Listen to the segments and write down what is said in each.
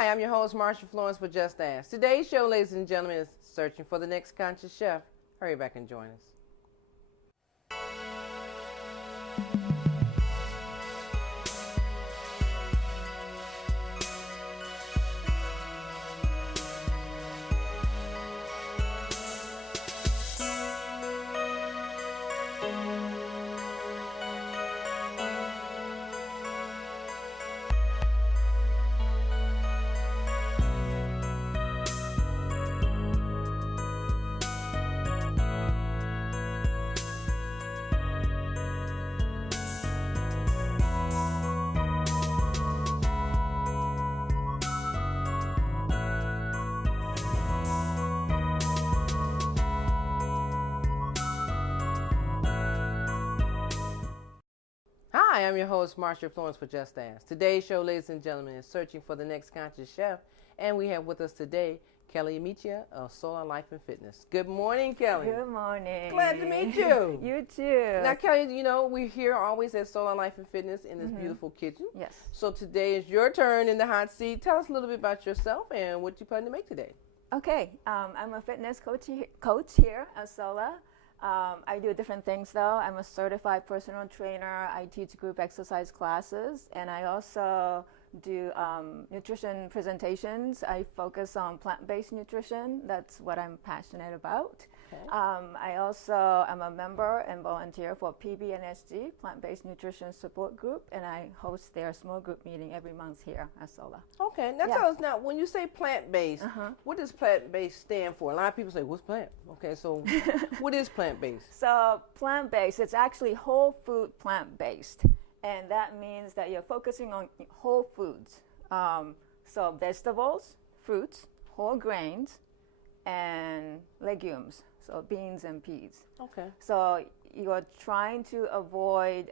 Hi, I'm your host, Marsha Florence with Just Ask. Today's show, ladies and gentlemen, is Searching for the Next Conscious Chef. Hurry back and join us. Hi, I'm your host, Marsha Florence with Just Ask. Today's show, ladies and gentlemen, is Searching for the Next Conscious Chef. And we have with us today Kelly Michiya of Solar Life and Fitness. Good morning, Kelly. Good morning. Glad to meet you. You too. Now, Kelly, you know, we're here always at Solar Life and Fitness in this beautiful kitchen. Yes. So today is your turn in the hot seat. Tell us a little bit about yourself and what you plan to make today. Okay. I'm a fitness coach here at Solar. I do different things though. I'm a certified personal trainer. I teach group exercise classes, and I also do nutrition presentations. I focus on plant-based nutrition. That's what I'm passionate about. Okay. I also am a member and volunteer for PBNSG, Plant-Based Nutrition Support Group, and I host their small group meeting every month here at Solar. Okay, now tell us now, when you say plant-based, what does plant-based stand for? A lot of people say, what's plant? Okay, so what is plant-based? So plant-based, it's actually whole food plant-based. And that means that you're focusing on whole foods. So vegetables, fruits, whole grains, and legumes. So beans and peas. Okay. So you're trying to avoid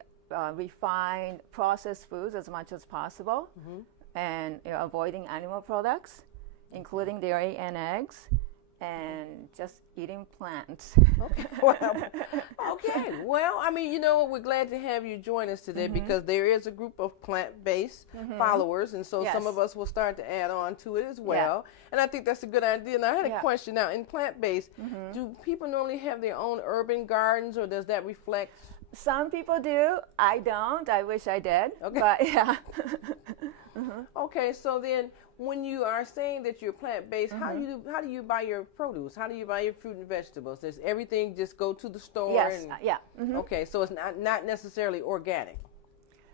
refined processed foods as much as possible. And you're avoiding animal products, including dairy and eggs, and just eating plants. Okay. Well, I mean, you know, we're glad to have you join us today because there is a group of plant-based followers, and so some of us will start to add on to it as well. Yeah. And I think that's a good idea. Now, I had a question. Now, in plant-based, do people normally have their own urban gardens, or does that reflect? Some people do. I don't. I wish I did. Okay. But yeah. Okay, so then when you are saying that you're plant-based, how do you buy your produce? How do you buy your fruit and vegetables? Does everything just go to the store? Yes. Okay, so it's not necessarily organic.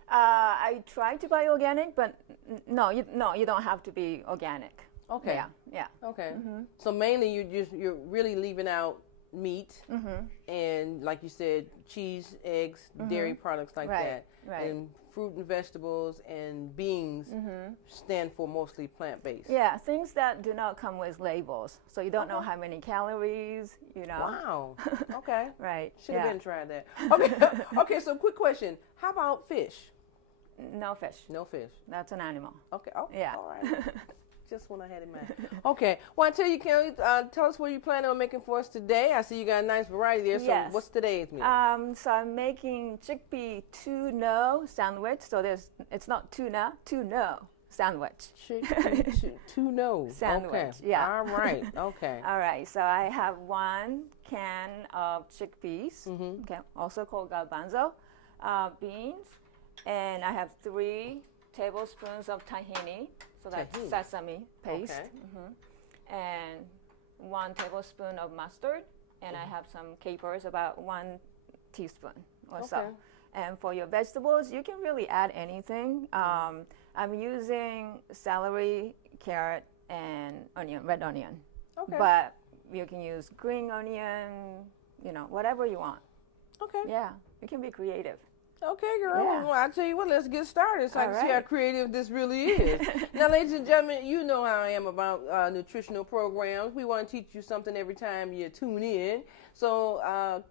I try to buy organic, but no, you don't have to be organic. Okay. Yeah. Okay. So mainly you're really leaving out meat and, like you said, cheese, eggs, dairy products like that. Right. And fruit and vegetables and beans stand for mostly plant-based. Yeah, things that do not come with labels. So you don't know how many calories, you know. Wow. Okay. Right. Should have been tried that. Okay. Okay, so quick question. How about fish? No fish. No fish. That's an animal. Okay. Oh, yeah. All right. Just what I had in mind. Okay. Well, I tell you, Kelly, tell us what you plan on making for us today. I see you got a nice variety there. So yes. What's today's meal? So I'm making Chickpea Tu-No Sandwich. So it's not tuna, Tu-No Sandwich. Chickpea Tu-No Sandwich. Okay. Yeah. All right. Okay. All right. So I have 1 can of chickpeas, okay, also called garbanzo beans, and I have 3 tablespoons of tahini. So that's sesame paste. Okay. And 1 tablespoon of mustard. And I have some capers, about 1 teaspoon or so. And for your vegetables, you can really add anything. I'm using celery, carrot, and onion, red onion. Okay. But you can use green onion, you know, whatever you want. Okay. Yeah, you can be creative. Okay, girl. Yeah. Well, I tell you what, let's get started so I can see how creative this really is. Now, ladies and gentlemen, you know how I am about nutritional programs. We want to teach you something every time you tune in. So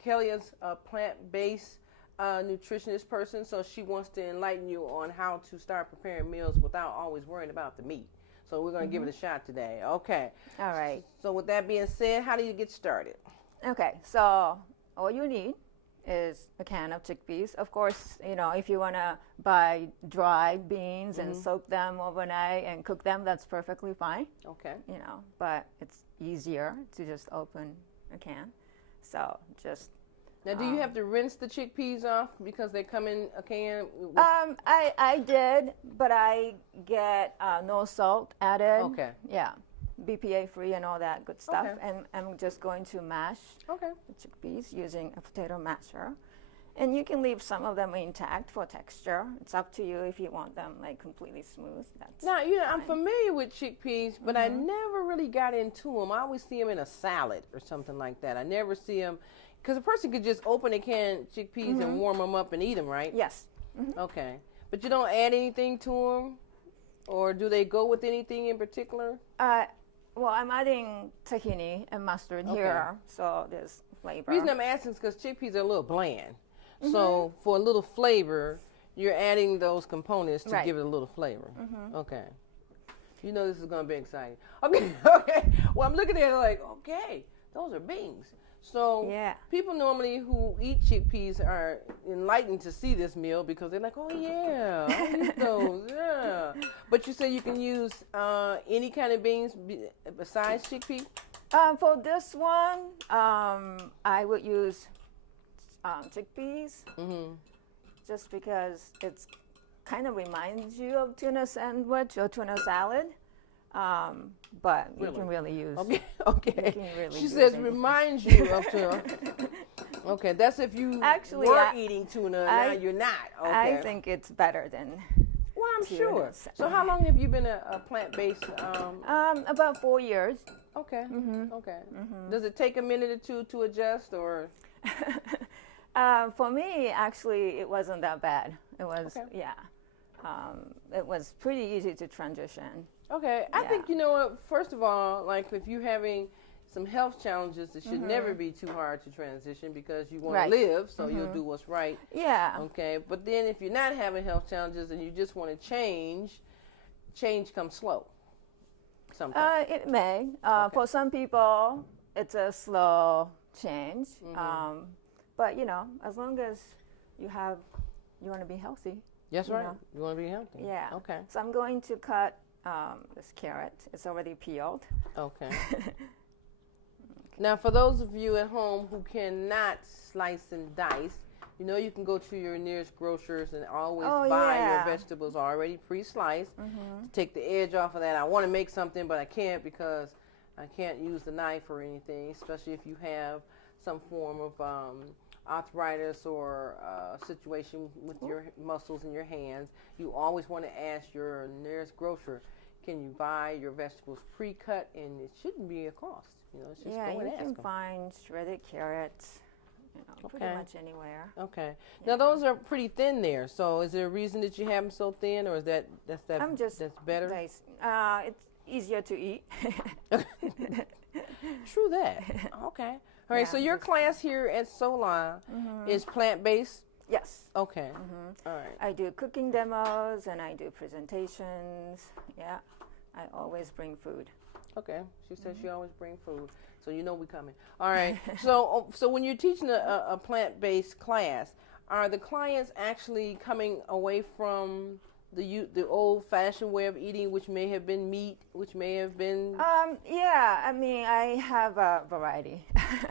Kelly is a plant-based nutritionist person, so she wants to enlighten you on how to start preparing meals without always worrying about the meat. So we're going to give it a shot today. Okay. All right. So with that being said, how do you get started? Okay. So all you need is a can of chickpeas. Of course, if you want to buy dry beans and soak them overnight and cook them, that's perfectly fine. Okay. But it's easier to just open a can. So just. Now, do you have to rinse the chickpeas off because they come in a can? I did, but I get no salt added. Okay. Yeah. BPA free and all that good stuff. Okay. And I'm just going to mash Okay. the chickpeas using a potato masher. And you can leave some of them intact for texture. It's up to you if you want them like completely smooth. That's now, fine. I'm familiar with chickpeas, but I never really got into them. I always see them in a salad or something like that. I never see them, because a person could just open a can of chickpeas and warm them up and eat them, right? Yes. Okay. But you don't add anything to them? Or do they go with anything in particular? Well, I'm adding tahini and mustard here, so there's flavor. The reason I'm asking is because chickpeas are a little bland. So for a little flavor, you're adding those components to give it a little flavor. Okay. You know this is going to be exciting. Okay. Okay. Well, I'm looking at it like, okay, those are beans. So people normally who eat chickpeas are enlightened to see this meal because they're like, oh yeah, I'll eat those, yeah. But you say you can use any kind of beans besides chickpea? For this one, I would use chickpeas just because it's kind of reminds you of tuna sandwich or tuna salad. But you can really use. Okay. Really she says reminds you of tuna. Okay, that's if you were eating tuna. Now you're not. Okay. I think it's better than. Well, I'm sure. So how long have you been a plant-based? About 4 years. Okay. Okay. Does it take a minute or two to adjust, or? For me, actually, it wasn't that bad. It was it was pretty easy to transition. Okay, I think, first of all, like if you're having some health challenges, it should never be too hard to transition because you want to live, so you'll do what's right. Yeah. Okay, but then if you're not having health challenges and you just want to change comes slow sometimes. It may. For some people, it's a slow change. But, as long as you want to be healthy. That's right. You want to be healthy. Yeah. Okay. So I'm going to cut this carrot. It's already peeled. Okay. Now, for those of you at home who cannot slice and dice, you can go to your nearest grocers and always buy your vegetables already pre-sliced. To take the edge off of that. I want to make something, but I can't because I can't use the knife or anything, especially if you have some form of arthritis or situation with your muscles in your hands. You always want to ask your nearest grocer, can you buy your vegetables pre-cut? And it shouldn't be a cost. It's just go and ask them. You can find shredded carrots, pretty much anywhere. Okay. Now those are pretty thin there. So is there a reason that you have them so thin, or is that's better? It's easier to eat. True that. Okay. All right, so your class here at Sola is plant-based? Yes. Okay. All right. I do cooking demos and I do presentations. Yeah. I always bring food. Okay. She says she always brings food, so we're coming. All right. So when you're teaching a plant-based class, are the clients actually coming away from the old-fashioned way of eating, which may have been meat, which may have been... I have a variety.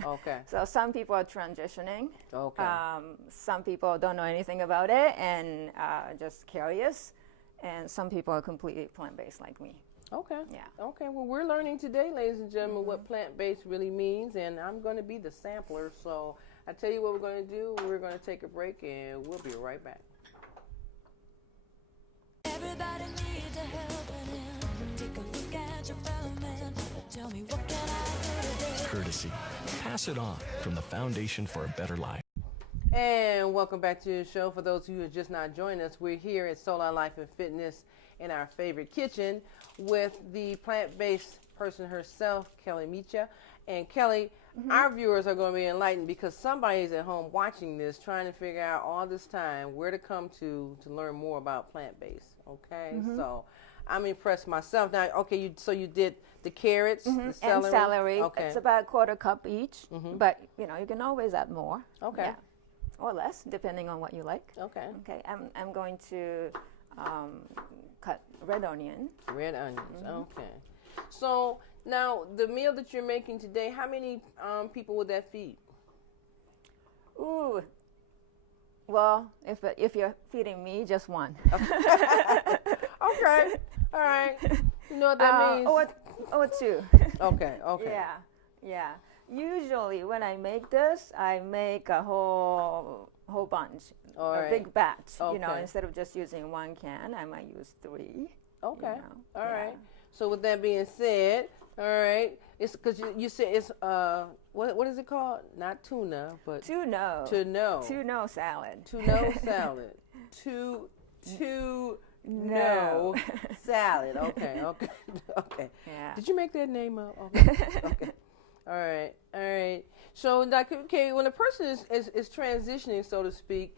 Okay. So some people are transitioning. Okay. Some people don't know anything about it and just curious. And some people are completely plant-based like me. Okay. Yeah. Okay, well, we're learning today, ladies and gentlemen, what plant-based really means, and I'm going to be the sampler. So I tell you what we're going to do. We're going to take a break, and we'll be right back. Everybody needs a helping hand. Take a look at your fellow man. Tell me, what can I do today? Courtesy. Pass it on from the Foundation for a Better Life. And welcome back to the show. For those of you who are just not joining us, we're here at Solar Life and Fitness in our favorite kitchen with the plant-based person herself, Kelly Michiya. And Kelly, our viewers are going to be enlightened because somebody's at home watching this, trying to figure out all this time where to come to learn more about plant-based. Okay, so I'm impressed myself. Now, okay, so you did the carrots, the celery. And celery. Okay. It's about 1/4 cup each, but you can always add more. Okay. Yeah. or less, depending on what you like. Okay. Okay, I'm going to cut red onion. Red onions. Okay. So now the meal that you're making today, how many people would that feed? Ooh. Well, if you're feeding me, just one. Okay. All right. You know what that means? Or two. Okay. Okay. Yeah, yeah. Usually when I make this, I make a whole bunch, All right. big batch. You know, Okay. instead of just using one can, I might use 3. Okay. You know, All yeah. right. So with that being said, all right, it's because you said it's what is it called? Not tuna, but To-No. To-No salad. To-No salad. To-No salad. Okay. Okay. Okay. Yeah. Did you make that name up? Okay. Okay. All right. All right. So, like, okay, when a person is transitioning, so to speak,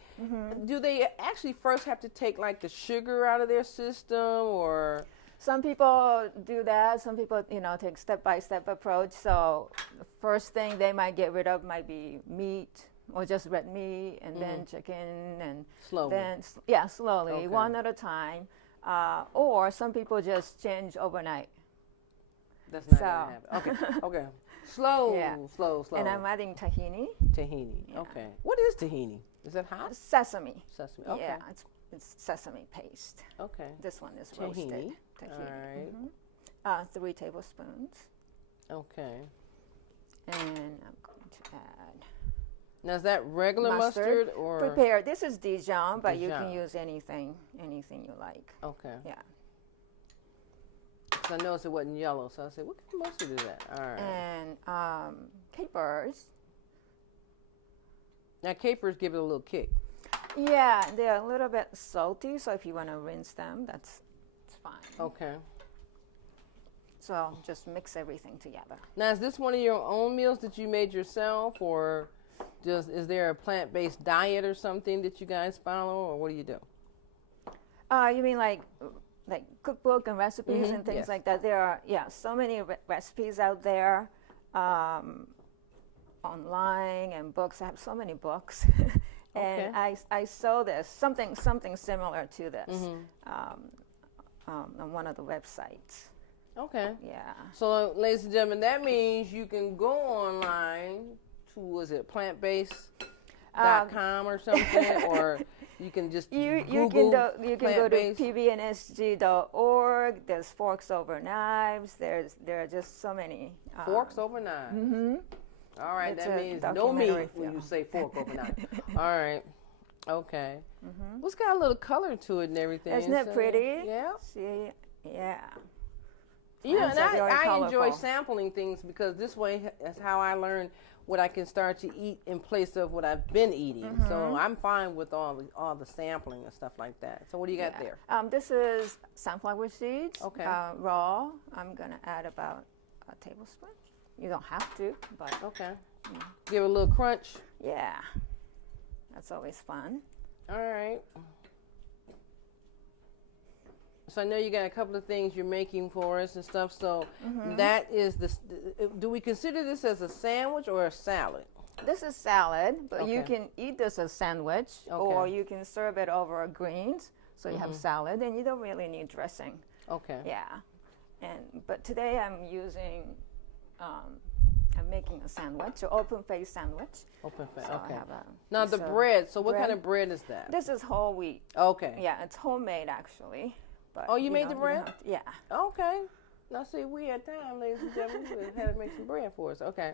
do they actually first have to take like the sugar out of their system, or? Some people do that. Some people, take step-by-step approach. So the first thing they might get rid of might be meat or just red meat, and then chicken, and Slowly. then slowly, Okay. one at a time. Or some people just change overnight. That's not So- gonna happen. Okay. Okay. Slow. Yeah. Slow. And I'm adding tahini, Tahini. Okay. What is tahini? Is that hot? sesame. Sesame. Okay. Yeah, it's sesame paste. Okay. This one is Tahini. roasted. All right. 3 tablespoons. Okay. And I'm going to add Now is that regular mustard or? prepared. This is Dijon, but you can Dijon. use anything you like. Okay. Yeah. 'Cause I noticed it wasn't yellow, so I said, "What kind of mustard is that?" All right. And capers. Now capers give it a little kick. Yeah, they're a little bit salty, so if you want to rinse them, it's fine. Okay. So just mix everything together. Now is this one of your own meals that you made yourself, or is there a plant-based diet or something that you guys follow, or what do you do? You mean like cookbook and recipes and things yes. like that? There are so many recipes out there, online and books. I have so many books, and I saw this something similar to this on one of the websites. Okay. Yeah. So, ladies and gentlemen, that means you can go online to, was it plantbased.com or something, or you can just You Google can go to plant-based? pbnsg.org. There's Forks Over Knives. There are just so many. Forks over knives. Mm-hmm. All right, It's that a means no documentary meat when you film. say fork over knife. All right. Okay. Well, it's got a little color to it and everything. Isn't it so- pretty? Yeah. See, yeah. Yeah, Plants and are very I enjoy colorful. sampling things because this way that's how I learn what I can start to eat in place of what I've been eating. So I'm fine with all the sampling and stuff like that. So what do you got there? This is sunflower seeds. Okay. Raw. I'm gonna add about a tablespoon. You don't have to, but Okay. Give it a little crunch. yeah, that's always fun. All right. So I know you got a couple of things you're making for us and stuff. So that is do we consider this as a sandwich or a salad? This is salad, but you Okay. can eat this as sandwich, Okay. or you can serve it over greens. So you have salad, and you don't really need dressing. Okay. Yeah, but today I'm using, I'm making a sandwich, an open-faced sandwich. Open fat. So I Okay. have a Now the piece of bread. So what bread. kind of bread is that? This is whole wheat. Okay. Yeah, it's homemade actually. But Oh, you made the don't bread? have to- yeah. Okay. Now see, we had time, ladies and gentlemen. We had to make some bread for us. Okay.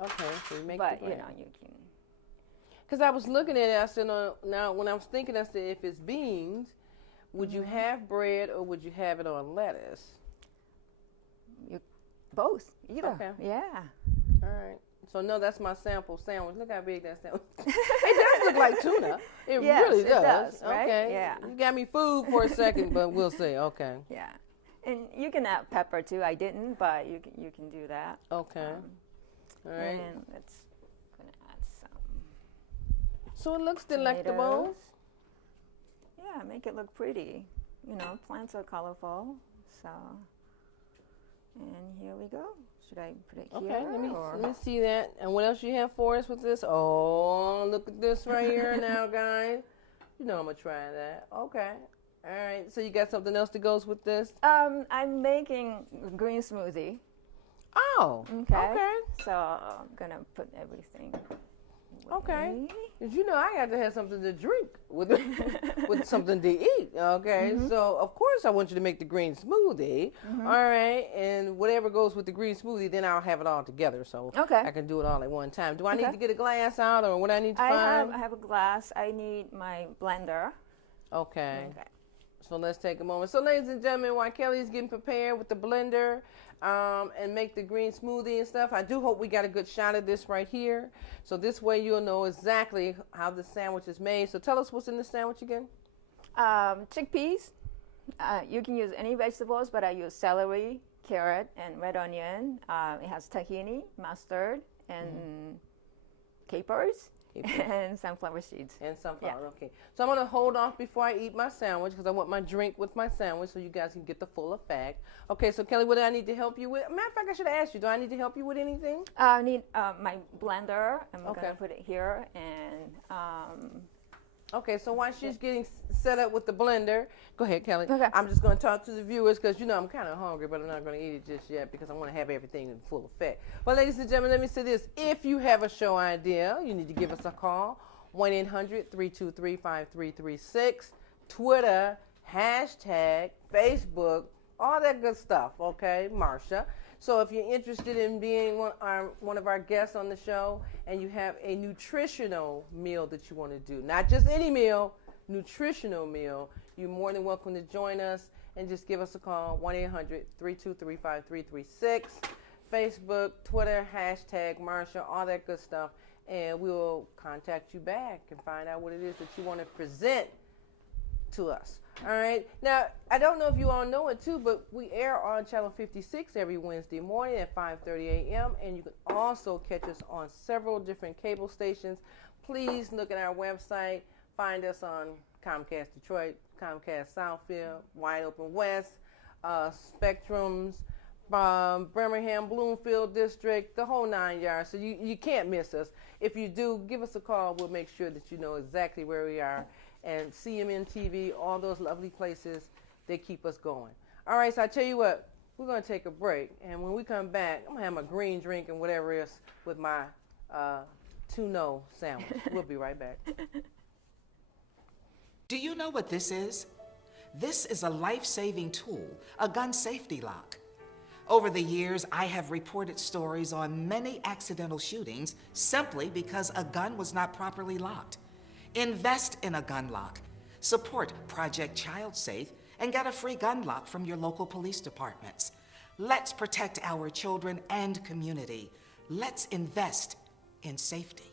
Okay. So you make But the bread. you can. Because I was looking at it, I said, now when I was thinking, I said, if it's beans, would you have bread or would you have it on lettuce? Both. Either. Okay. Yeah. All right. So no, that's my sample sandwich. Look how big that sandwich. It does look like tuna. It Yes, really it does. does, right? Okay. Yeah. You got me food for a second, but we'll see. Okay. Yeah. And you can add pepper too. I didn't, but you can do that. Okay. All right. And let's gonna add some So it looks delectable. tomatoes. Yeah, make it look pretty. Plants are colorful, so And here we go. Should I put it Okay, here? let me see that. And what else you have for us with this? Oh, look at this right here now, guys. You know I'm going to try that. Okay. All right. So you got something else that goes with this? I'm making green smoothie. Oh, okay. So I'm going to put everything Okay. Because you know I got to have something to drink with with something to eat. Okay. So of course I want you to make the green smoothie. All right. And whatever goes with the green smoothie, then I'll have it all together. So I can do it all at one time. Do I need to get a glass out, or what I need to find? I have a glass. I need my blender. Okay. So let's take a moment. So ladies and gentlemen, while Kelly's getting prepared with the blender and make the green smoothie and stuff, I do hope we got a good shot of this right here. So this way you'll know exactly how the sandwich is made. So tell us what's in the sandwich again. Chickpeas. You can use any vegetables, but I use celery, carrot, and red onion. It has tahini, mustard, and capers. And sunflower seeds. And sunflower, okay. So I'm going to hold off before I eat my sandwich because I want my drink with my sandwich so you guys can get the full effect. Okay, so Kelly, what do I need to help you with? Matter of fact, I should have asked you, do I need to help you with anything? I need my blender. I'm going to put it here. And okay, so while she's getting set up with the blender, go ahead, Kelly. Okay. I'm just going to talk to the viewers because, you know, I'm kind of hungry, but I'm not going to eat it just yet because I want to have everything in full effect. Well, ladies and gentlemen, let me say this. If you have a show idea, you need to give us a call, 1-800-323-5336, Twitter, hashtag, Facebook, all that good stuff, okay, Marsha. So if you're interested in being one of our guests on the show and you have a nutritional meal that you want to do, not just any meal, nutritional meal, you're more than welcome to join us and just give us a call, 1-800-323-5336, Facebook, Twitter, hashtag Marsha, all that good stuff, and we'll contact you back and find out what it is that you want to present to us. All right. Now, I don't know if you all know it too, but we air on Channel 56 every Wednesday morning at 5:30 a.m. And you can also catch us on several different cable stations. Please look at our website. Find us on Comcast Detroit, Comcast Southfield, Wide Open West, Spectrums, Birmingham, Bloomfield District, the whole 9 yards. So you can't miss us. If you do, give us a call. We'll make sure that you know exactly where we are. And CMN TV, all those lovely places, they keep us going. All right, so I tell you what, we're going to take a break. And when we come back, I'm going to have my green drink and whatever else with my Tu-No sandwich. We'll be right back. Do you know what this is? This is a life-saving tool, a gun safety lock. Over the years, I have reported stories on many accidental shootings simply because a gun was not properly locked. Invest in a gun lock. Support Project Child Safe and get a free gun lock from your local police departments. Let's protect our children and community. Let's invest in safety.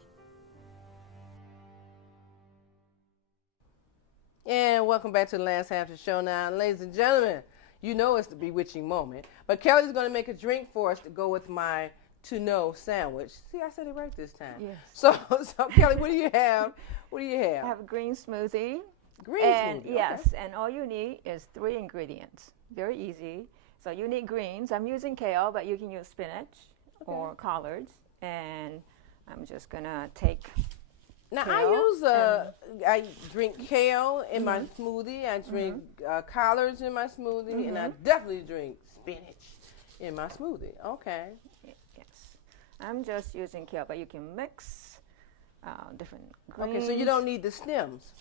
And welcome back to the last half of the show now. Ladies and gentlemen, you know it's the bewitching moment. But Kelly's going to make a drink for us to go with my Tu-No sandwich. See, I said it right this time. Yes. So Kelly, what do you have? What do you have? I have a green smoothie. Green and smoothie. Yes, okay. and all you need is 3 ingredients. Very easy. So you need greens. I'm using kale, but you can use spinach or collards. And I'm just gonna take. Now kale I drink kale in my smoothie. I drink collards in my smoothie, and I definitely drink spinach in my smoothie. Okay. Yes, I'm just using kale, but you can mix different greens. Okay, so you don't need the stems.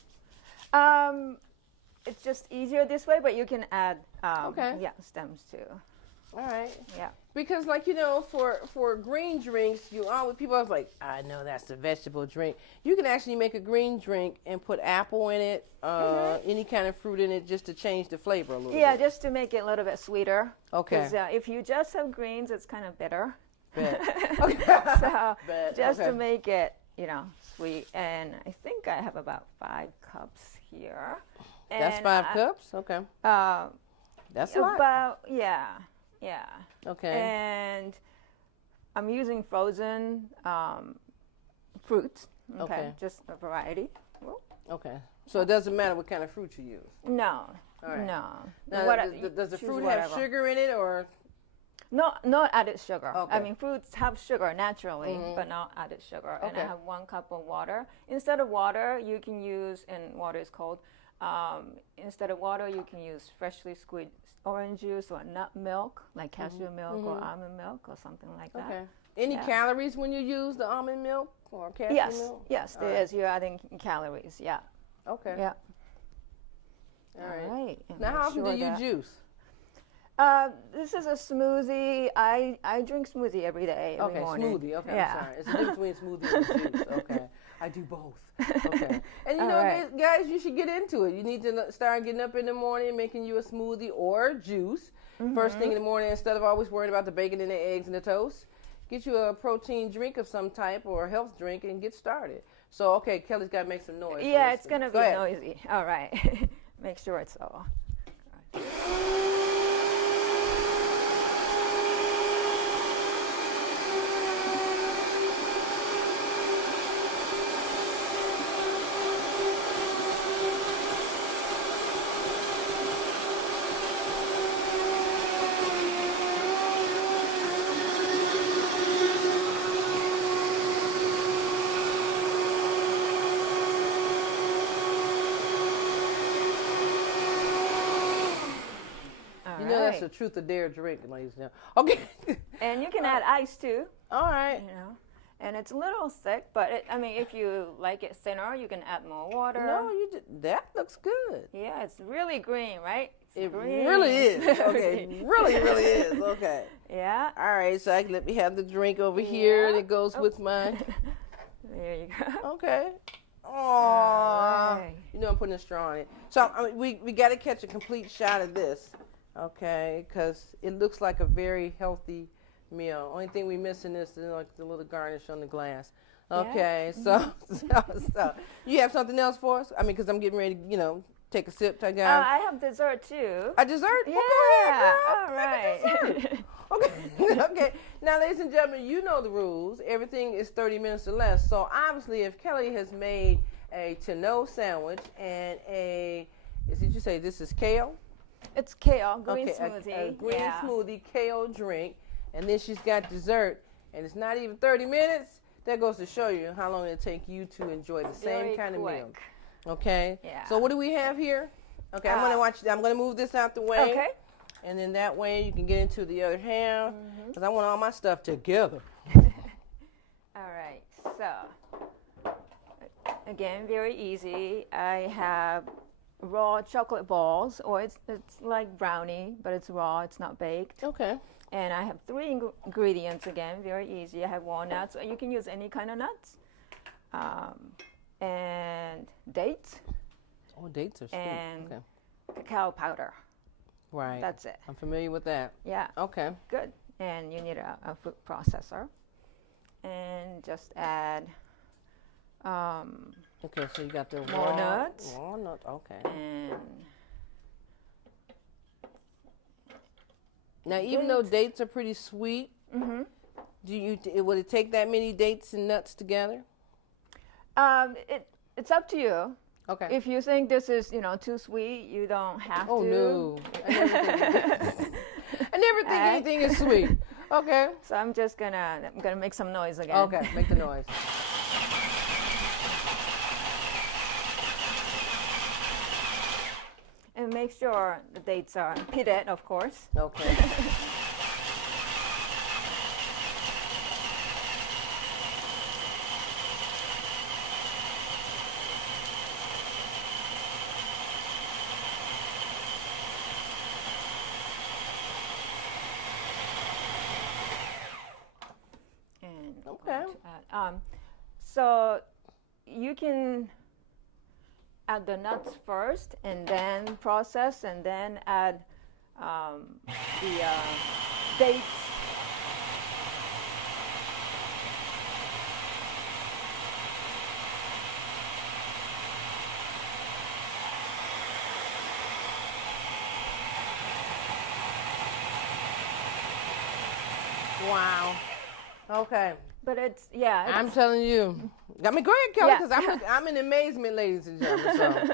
It's just easier this way, but you can add stems too. All right. Yeah. Because, like, you know, for green drinks, people are like, I know that's a vegetable drink. You can actually make a green drink and put apple in it, any kind of fruit in it, just to change the flavor a little bit. Yeah, just to make it a little bit sweeter. Okay. Because if you just have greens, it's kind of bitter. Okay. So just to make it, sweet. And I think I have about 5 cups here. That's 5 cups? Okay. That's a lot. Yeah. Okay. And I'm using frozen fruits. Okay. Just a variety. Okay. So it doesn't matter what kind of fruit you use? No. All right. No. Now, does the fruit have sugar in it, or? Not added sugar. Okay. I mean, fruits have sugar naturally, but not added sugar. And I Okay. have 1 cup of water. Instead of water, you can use, and water is cold, instead of water, you can use freshly squeezed orange juice or nut milk, like cashew milk or almond milk or something like that. Okay. Any calories when you use the almond milk or cashew Yes, milk? yes, there is. You're adding calories, yeah. Okay. Yeah. All right. All right. And Now, make how often sure do you that- juice? This is a smoothie. I drink smoothie every day, every morning. Smoothie. Okay, Yeah. I'm sorry. It's a difference between smoothie and juice. Okay, I do both. Okay, and you All know, right. guys, you should get into it. You need to start getting up in the morning, making you a smoothie or juice first thing in the morning instead of always worrying about the bacon and the eggs and the toast. Get you a protein drink of some type or a health drink and get started. So, okay, Kelly's got to make some noise. Yeah, it's gonna be ahead. noisy. All right. Make sure it's all. You know, that's the truth of dare drink, ladies and gentlemen. Okay. And you can add ice too, All right. you know. And it's a little thick, but I mean, if you like it thinner, you can add more water. No, you did. That looks good. Yeah, it's really green, right? It's It green. really is. Okay, really is. Okay. Yeah. All right, so let me have the drink over here Yeah. that goes with my. There you go. Okay. Oh, right. you know I'm putting a straw in it. So I mean, we got to catch a complete shot of this, okay? Because it looks like a very healthy meal. Only thing we missing is like the little garnish on the glass. Okay, so you have something else for us? I mean, because I'm getting ready to, take a sip. I have dessert too. A dessert? Yeah. Well, go ahead, girl. All Make a right. dessert. Okay. Okay. Now, ladies and gentlemen, you know the rules. Everything is 30 minutes or less. So, obviously, if Kelly has made a to-no sandwich and did you say this is kale? It's kale, green Okay, smoothie. a green yeah. smoothie, kale drink, and then she's got dessert, and it's not even 30 minutes. That goes to show you how long it'll take you to enjoy the same Very kind of meal. quick. Okay? Yeah. So, what do we have here? Okay, I'm going to move this out the way. Okay. And then that way you can get into the other half because I want all my stuff together. All right. So, again, very easy. I have raw chocolate balls, or it's like brownie, but it's raw. It's not baked. Okay. And I have 3 ingredients again, very easy. I have walnuts. You can use any kind of nuts. And dates Oh, dates are sweet. and Okay. cacao powder. Right. That's it. I'm familiar with that. Yeah, Okay. good. And you need a food processor. And just add Okay, so you got the Walnuts. Walnut, okay. and Now, even though dates are pretty sweet, would it take that many dates and nuts together? it's up to you. Okay. If you think this is, too sweet, you don't have Oh, to. no. I never think anything is sweet. Okay. So I'm gonna make some noise again. Okay, make the noise. And make sure the dates are pitted, of course. Okay. And I'm Okay. going to add, so you can add the nuts first and then process and then add the dates. Wow. Okay. But it's, yeah. I'm telling you. I mean, go ahead, Kelly, Yeah. because I'm in amazement, ladies and gentlemen. So.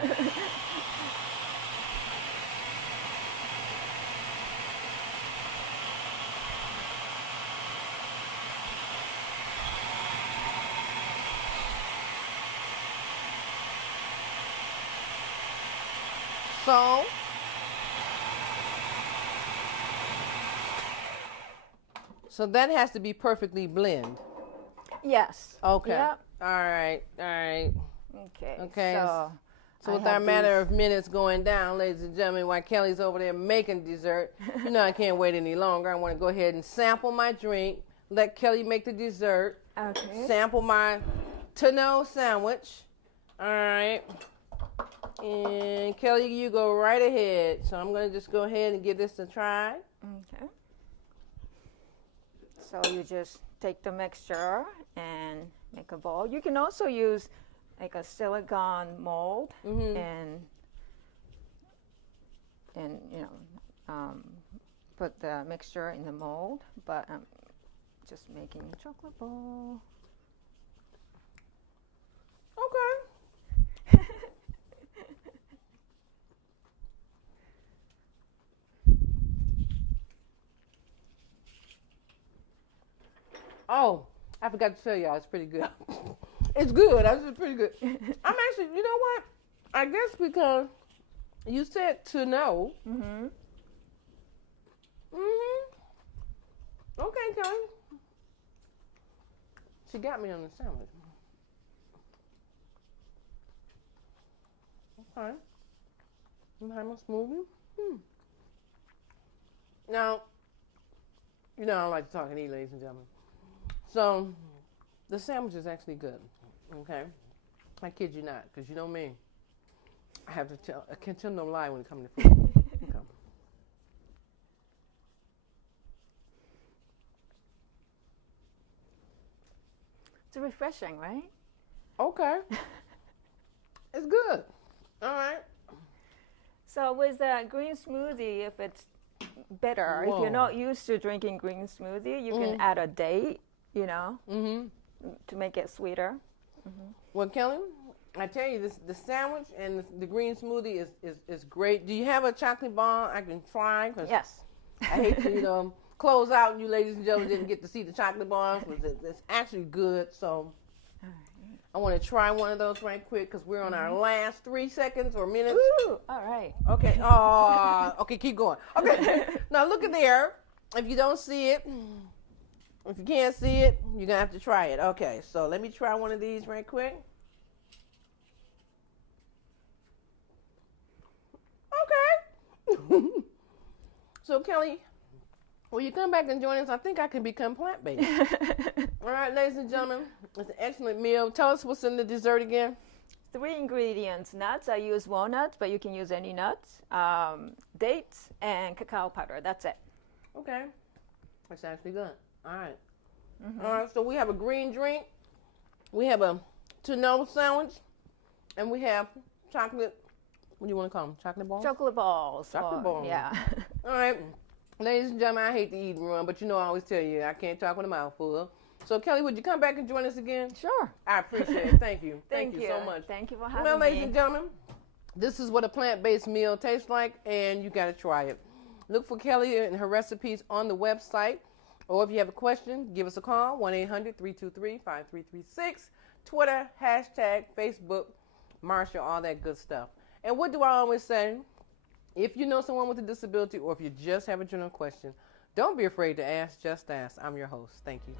So that has to be perfectly blend. Yes. Okay. Yep. All right. Okay. Okay. So I with our have matter these- of minutes going down, ladies and gentlemen, while Kelly's over there making dessert, you know I can't wait any longer. I want to go ahead and sample my drink, let Kelly make the dessert, Okay. sample my Tu-No sandwich. All right. And Kelly, you go right ahead. So I'm going to just go ahead and give this a try. Okay. So you just take the mixture and make a ball. You can also use like a silicone mold and put the mixture in the mold. But I'm just making a chocolate ball. Okay. Oh, I forgot to tell y'all, it's pretty good. It's good. It's pretty good. I'm actually, you know what? I guess because you said to know. Okay, Kelly. She got me on the sandwich. Okay. You have a smoothie? Now, you know I don't like to talk and eat, ladies and gentlemen. So, the sandwich is actually good. Okay? I kid you not, because you know me. I can't tell no lie when it comes to food. Okay. It's refreshing, right? Okay. It's good. All right. So with the green smoothie, if it's bitter, if Whoa. you're not used to drinking green smoothie, you can add a date, to make it sweeter. Well, Kelly, I tell you, the sandwich and the green smoothie is great. Do you have a chocolate bar I can try? 'Cause Yes. I hate to, close out and you ladies and gentlemen didn't get to see the chocolate bars. It's actually good, so I want to try one of those right quick because we're on our last 3 seconds or minutes. Ooh, all right. Okay. Okay, keep going. Okay. Now look at there. If you don't see it, if you can't see it, you're going to have to try it. Okay, so let me try one of these right quick. Okay. So Kelly, will you come back and join us? I think I can become plant-based. All right, ladies and gentlemen, it's an excellent meal. Tell us what's in the dessert again. 3 ingredients. Nuts. I use walnuts, but you can use any nuts. Dates and cacao powder. That's it. Okay. That's actually good. All right. All right, so we have a green drink. We have a Tu-No sandwich. And we have chocolate, what do you want to call them? Chocolate balls? Chocolate balls. Chocolate balls. Yeah. All right. Ladies and gentlemen, I hate to eat and run, but you know I always tell you I can't talk with a mouthful. So, Kelly, would you come back and join us again? Sure. I appreciate it. Thank you. Thank you so much. Thank you for having Well, me. ladies and gentlemen, this is what a plant-based meal tastes like, and you got to try it. Look for Kelly and her recipes on the website, or if you have a question, give us a call, 1-800-323-5336, Twitter, hashtag, Facebook, Marshall, all that good stuff. And what do I always say? If you know someone with a disability or if you just have a general question, don't be afraid to ask, just ask. I'm your host. Thank you.